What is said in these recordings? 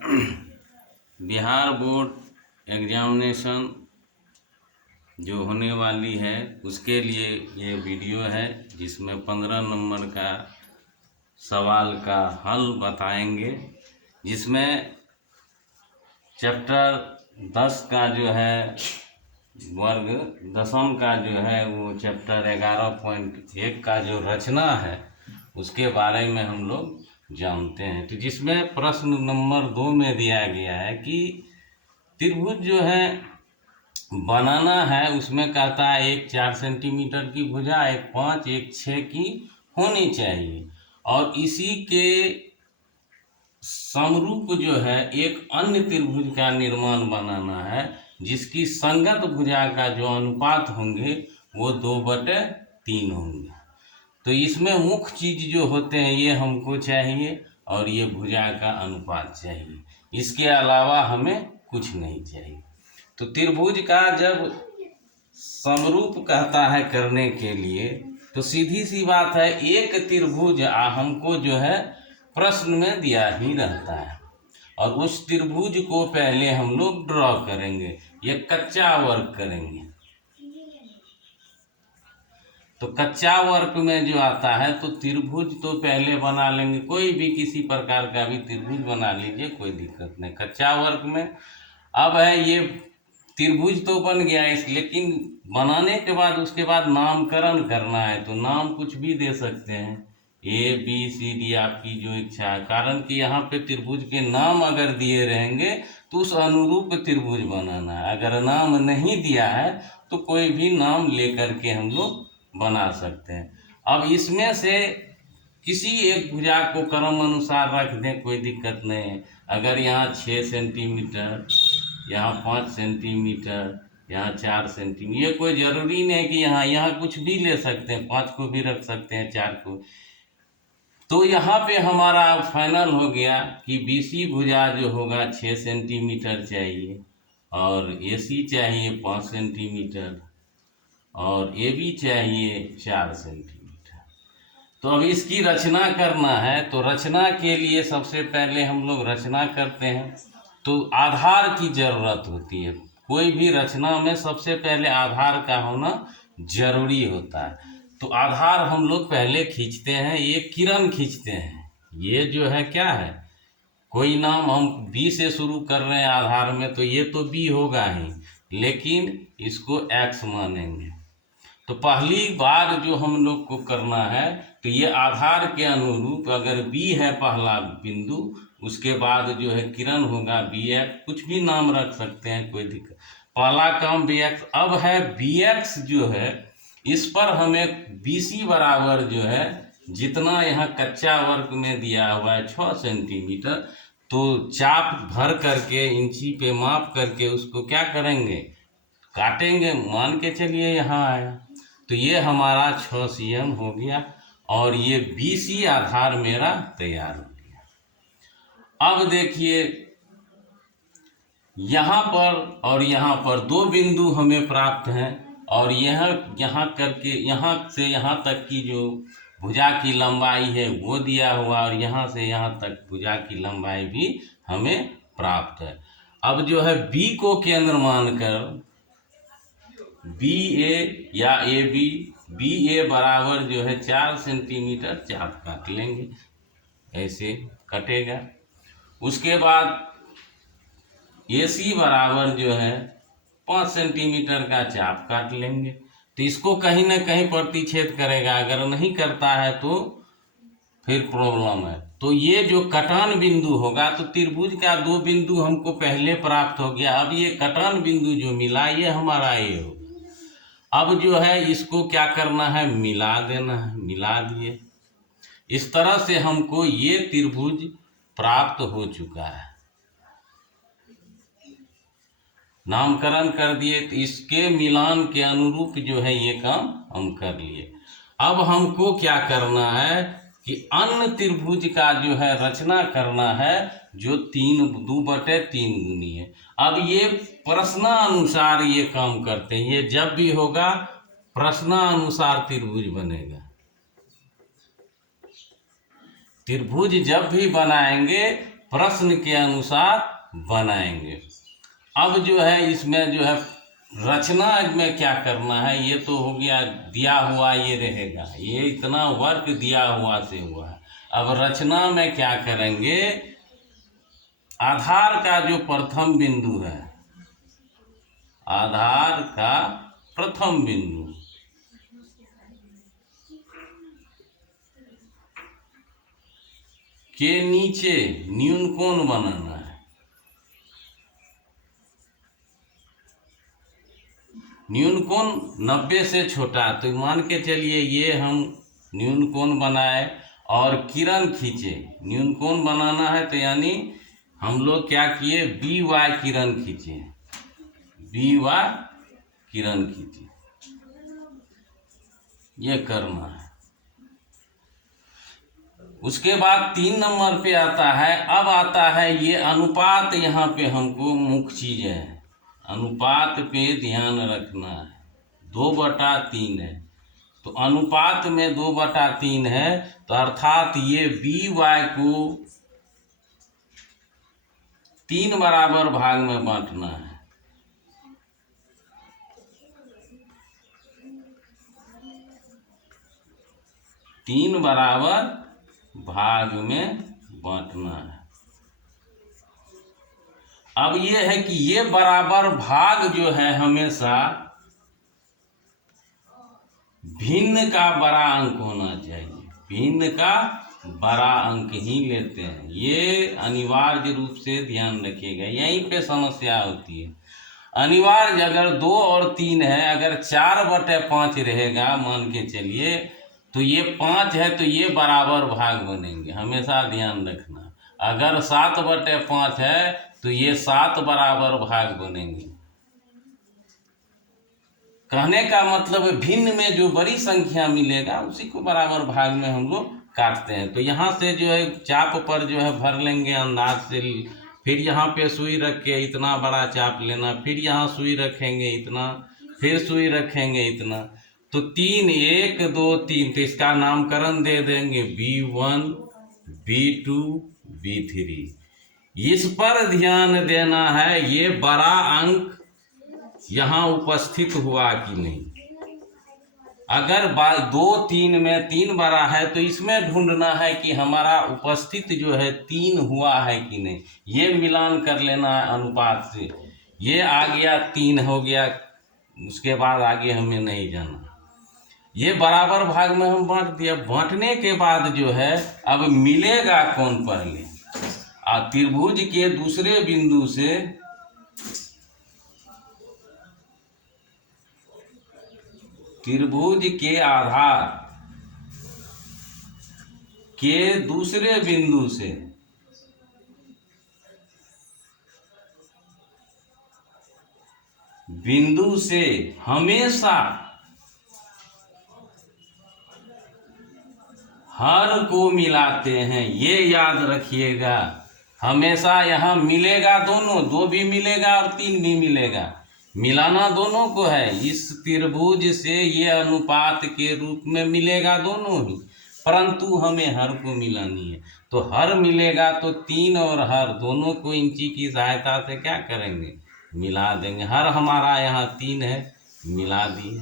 Bihar board examination जो होने वाली है उसके लिए ये वीडियो है, जिसमें 15 नंबर का सवाल का हल बताएंगे, जिसमें चैप्टर 10 का जो है वर्ग दशम का जो है वो चैप्टर 11.1 का जो रचना है उसके बारे में हम लोग जानते हैं। तो जिसमें प्रश्न नंबर 2 में दिया गया है कि त्रिभुज जो है बनाना है, उसमें कहता है एक 4 सेंटीमीटर की भुजा, एक 5, एक 6 की होनी चाहिए, और इसी के समरूप जो है एक अन्य त्रिभुज का निर्माण बनाना है, जिसकी संगत भुजा का जो अनुपात होंगे वो 2/3 होंगे। तो इसमें मुख्य चीज जो होते हैं ये हमको चाहिए, और ये भुजा का अनुपात चाहिए, इसके अलावा हमें कुछ नहीं चाहिए। तो त्रिभुज का जब समरूप कहता है करने के लिए, तो सीधी सी बात है, एक त्रिभुज हमको जो है प्रश्न में दिया ही रहता है, और उस त्रिभुज को पहले हम लोग ड्रॉ करेंगे, ये कच्चा वर्क करेंगे। तो कच्चा वर्क में जो आता है तो त्रिभुज तो पहले बना लेंगे, कोई भी किसी प्रकार का भी त्रिभुज बना लीजिए, कोई दिक्कत नहीं कच्चा वर्क में। अब है ये त्रिभुज तो बन गया लेकिन बनाने के बाद उसके बाद नामकरण करना है, तो नाम कुछ भी दे सकते हैं, ABCD आपकी जो इच्छा है, कारण कि यहाँ पे त्रिभुज के नाम अगर दिए रहेंगे तो उस अनुरूप त्रिभुज बनाना है। अगर नाम नहीं दिया है तो कोई भी नाम लेकर के हम लोग बना सकते हैं। अब इसमें से किसी एक भुजा को क्रम अनुसार रख दें, कोई दिक्कत नहीं है। अगर यहाँ 6 सेंटीमीटर, यहाँ 5 सेंटीमीटर, यहाँ 4 सेंटीमीटर, ये कोई ज़रूरी नहीं कि यहाँ कुछ भी ले सकते हैं, 5 को भी रख सकते हैं, 4 को। तो यहाँ पे हमारा फाइनल हो गया कि BC भुजा जो होगा 6 सेंटीमीटर चाहिए, और AC चाहिए 5 सेंटीमीटर, और AB चाहिए 4 सेंटीमीटर। तो अब इसकी रचना करना है, तो रचना के लिए सबसे पहले हम लोग रचना करते हैं, तो आधार की जरूरत होती है। कोई भी रचना में सबसे पहले आधार का होना जरूरी होता है। तो आधार हम लोग पहले खींचते हैं, ये किरण खींचते हैं। ये जो है क्या है, कोई नाम हम B से शुरू कर रहे हैं आधार में, तो ये तो B होगा ही, लेकिन इसको X मानेंगे। तो पहली बार जो हम लोग को करना है, तो ये आधार के अनुरूप अगर B है पहला बिंदु, उसके बाद जो है किरण होगा BX, कुछ भी नाम रख सकते हैं, कोई दिक्कत। पहला काम BX। अब है BX जो है, इस पर हमें BC बराबर जो है, जितना यहाँ कच्चा वर्क में दिया हुआ है 6 सेंटीमीटर, तो चाप भर करके इंची पे माप करके उसको क्या करेंगे, काटेंगे। मान के चलिए यहाँ आया, तो ये हमारा 6 cm हो गया, और ये BC आधार मेरा तैयार हो गया। अब देखिए यहाँ पर और यहाँ पर 2 बिंदु हमें प्राप्त हैं, और यहाँ करके यहाँ से यहाँ तक की जो भुजा की लंबाई है वो दिया हुआ, और यहाँ से यहाँ तक भुजा की लंबाई भी हमें प्राप्त है। अब जो है B को केंद्र मानकर BA या AB, BA बराबर जो है 4 सेंटीमीटर चाप काट लेंगे, ऐसे कटेगा। उसके बाद AC बराबर जो है 5 सेंटीमीटर का चाप काट लेंगे। तो इसको कहीं ना कहीं प्रतिच्छेद करेगा, अगर नहीं करता है तो फिर प्रॉब्लम है। तो ये जो कटान बिंदु होगा, तो त्रिभुज का 2 बिंदु हमको पहले प्राप्त हो गया, अब ये कटान बिंदु जो मिला ये हमारा ये हो। अब जो है इसको क्या करना है, मिला देना है, मिला दिए। इस तरह से हमको ये त्रिभुज प्राप्त हो चुका है, नामकरण कर दिए। तो इसके मिलान के अनुरूप जो है ये काम हम कर लिए। अब हमको क्या करना है कि अन्य त्रिभुज का जो है रचना करना है, जो 2/3 गुनी है। अब ये प्रश्नानुसार ये काम करते हैं, ये जब भी होगा प्रश्नानुसार त्रिभुज बनेगा। त्रिभुज जब भी बनाएंगे प्रश्न के अनुसार बनाएंगे। अब जो है इसमें जो है रचना में क्या करना है, ये तो हो गया दिया हुआ, ये रहेगा, ये इतना वर्क दिया हुआ से हुआ है। अब रचना में क्या करेंगे, आधार का जो प्रथम बिंदु है, आधार का प्रथम बिंदु के नीचे न्यून कोण बनाना है। न्यून कोण 90 से छोटा, तो मान के चलिए ये हम न्यून कोण बनाए और किरण खींचे। न्यून कोण बनाना है तो यानी हम लोग क्या किए, बी वाई किरण खींचे, बी वाई किरण खींचे, ये करना है। उसके बाद 3 नंबर पे आता है, अब आता है ये अनुपात। यहाँ पे हमको मुख्य चीज है, अनुपात पे ध्यान रखना है। 2/3 है, तो अनुपात में 2/3 है, तो अर्थात ये बी वाई को 3 बराबर भाग में बांटना है। तीन बराबर भाग में बांटना है। अब ये है कि ये बराबर भाग जो है हमेशा भिन्न का बड़ा अंक होना चाहिए, भिन्न का बड़ा अंक ही लेते हैं। ये अनिवार्य रूप से ध्यान रखिएगा, यहीं पे समस्या होती है। अनिवार्य अगर 2 और 3 है, अगर 4/5 रहेगा मान के चलिए, तो ये 5 है तो ये बराबर भाग बनेंगे, हमेशा ध्यान रखना। अगर 7/5 है तो ये 7 बराबर भाग बनेंगे। कहने का मतलब भिन्न में जो बड़ी संख्या मिलेगा उसी को बराबर भाग में हम लोग काटते हैं। तो यहाँ से जो है चाप पर जो है भर लेंगे अंदाज से, फिर यहाँ पे सुई रख के इतना बड़ा चाप लेना, फिर यहाँ सुई रखेंगे इतना, फिर सुई रखेंगे इतना, तो 3 1 2 3, तो इसका नामकरण दे देंगे B1 B2 B3। इस पर ध्यान देना है, ये बड़ा अंक यहाँ उपस्थित हुआ कि नहीं। अगर 2 3 में 3 बड़ा है तो इसमें ढूंढना है कि हमारा उपस्थित जो है 3 हुआ है कि नहीं, ये मिलान कर लेना है अनुपात से। ये आ गया 3 हो गया, उसके बाद आगे हमें नहीं जाना। ये बराबर भाग में हम बांट दिया। बांटने के बाद जो है अब मिलेगा कौन पहले, त्रिभुज के दूसरे बिंदु से त्रिभुज के आधार के दूसरे बिंदु से हमेशा हर को मिलाते हैं। ये याद रखिएगा, हमेशा यहाँ मिलेगा दोनों, 2 भी मिलेगा और 3 भी मिलेगा, मिलाना दोनों को है। इस त्रिभुज से ये अनुपात के रूप में मिलेगा दोनों ही, परंतु हमें हर को मिलानी है। तो हर मिलेगा तो 3 और हर दोनों को इंची की सहायता से क्या करेंगे, मिला देंगे। हर हमारा यहाँ 3 है, मिला दिए।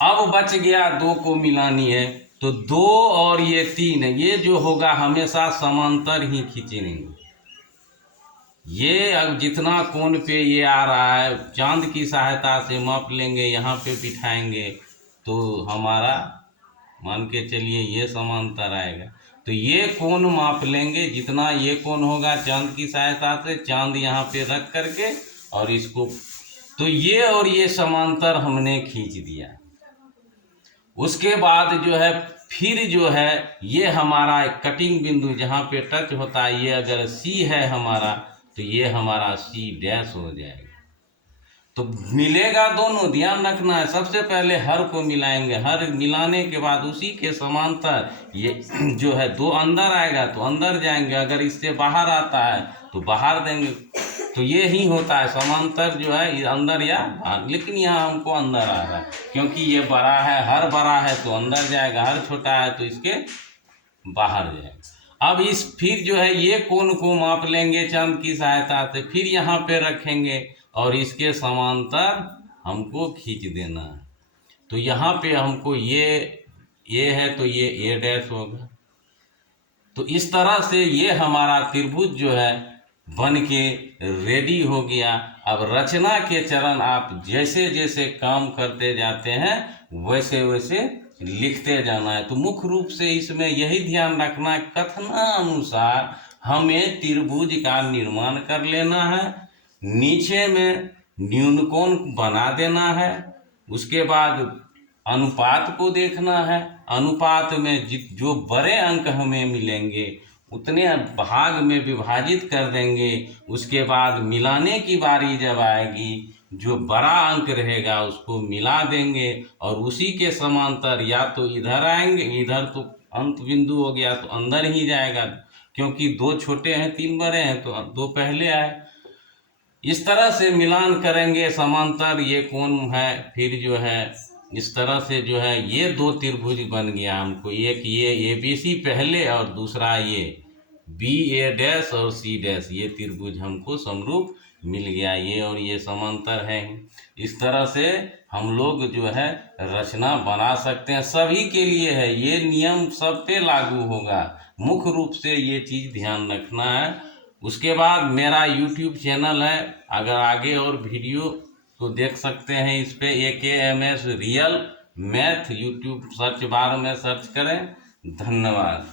अब बच गया 2 को मिलानी है, तो 2 और ये 3 है, ये जो होगा हमेशा समांतर ही खींचेंगे। ये अब जितना कोण पे ये आ रहा है, चांद की सहायता से माप लेंगे, यहाँ पे बिठाएंगे तो हमारा मान के चलिए ये समांतर आएगा। तो ये कोण माप लेंगे, जितना ये कोण होगा चांद की सहायता से, चांद यहाँ पे रख करके और इसको, तो ये और ये समांतर हमने खींच दिया। उसके बाद जो है फिर जो है ये हमारा कटिंग बिंदु जहाँ पे टच होता है, ये अगर C है हमारा, तो ये हमारा C' हो जाएगा। तो मिलेगा दोनों, ध्यान रखना है। सबसे पहले हर को मिलाएंगे, हर मिलाने के बाद उसी के समांतर ये जो है 2 अंदर आएगा तो अंदर जाएंगे, अगर इससे बाहर आता है तो बाहर देंगे। तो ये ही होता है समांतर जो है अंदर या बाहर, लेकिन यहाँ हमको अंदर आ रहा है क्योंकि ये बड़ा है, हर बड़ा है तो अंदर जाएगा, हर छोटा है तो इसके बाहर जाएगा। अब इस फिर जो है ये कोण को माप लेंगे चांद की सहायता से, फिर यहाँ पे रखेंगे और इसके समांतर हमको खींच देना है। तो यहाँ पे हमको ये है तो ये ए डैश होगा। तो इस तरह से ये हमारा त्रिभुज जो है बन के रेडी हो गया। अब रचना के चरण आप जैसे जैसे काम करते जाते हैं वैसे वैसे लिखते जाना है। तो मुख्य रूप से इसमें यही ध्यान रखना है, कथनानुसार हमें त्रिभुज का निर्माण कर लेना है, नीचे में न्यूनकोण बना देना है, उसके बाद अनुपात को देखना है, अनुपात में जो बड़े अंक हमें मिलेंगे उतने भाग में विभाजित कर देंगे। उसके बाद मिलाने की बारी जब आएगी जो बड़ा अंक रहेगा उसको मिला देंगे और उसी के समांतर या तो इधर आएंगे, इधर तो अंत बिंदु हो गया तो अंदर ही जाएगा, क्योंकि 2 छोटे हैं 3 बड़े हैं तो 2 पहले आए। इस तरह से मिलान करेंगे, समांतर ये कोण है, फिर जो है इस तरह से जो है ये 2 त्रिभुज बन गया हमको। एक ये ABC पहले और दूसरा ये BA डैश और C डैश, ये त्रिभुज हमको समरूप मिल गया, ये और ये समांतर है। इस तरह से हम लोग जो है रचना बना सकते हैं। सभी के लिए है ये नियम, सब पे लागू होगा। मुख्य रूप से ये चीज़ ध्यान रखना है। उसके बाद मेरा YouTube चैनल है, अगर आगे और वीडियो तो देख सकते हैं इस पे AKMS real math, YouTube search bar में सर्च करें। धन्यवाद।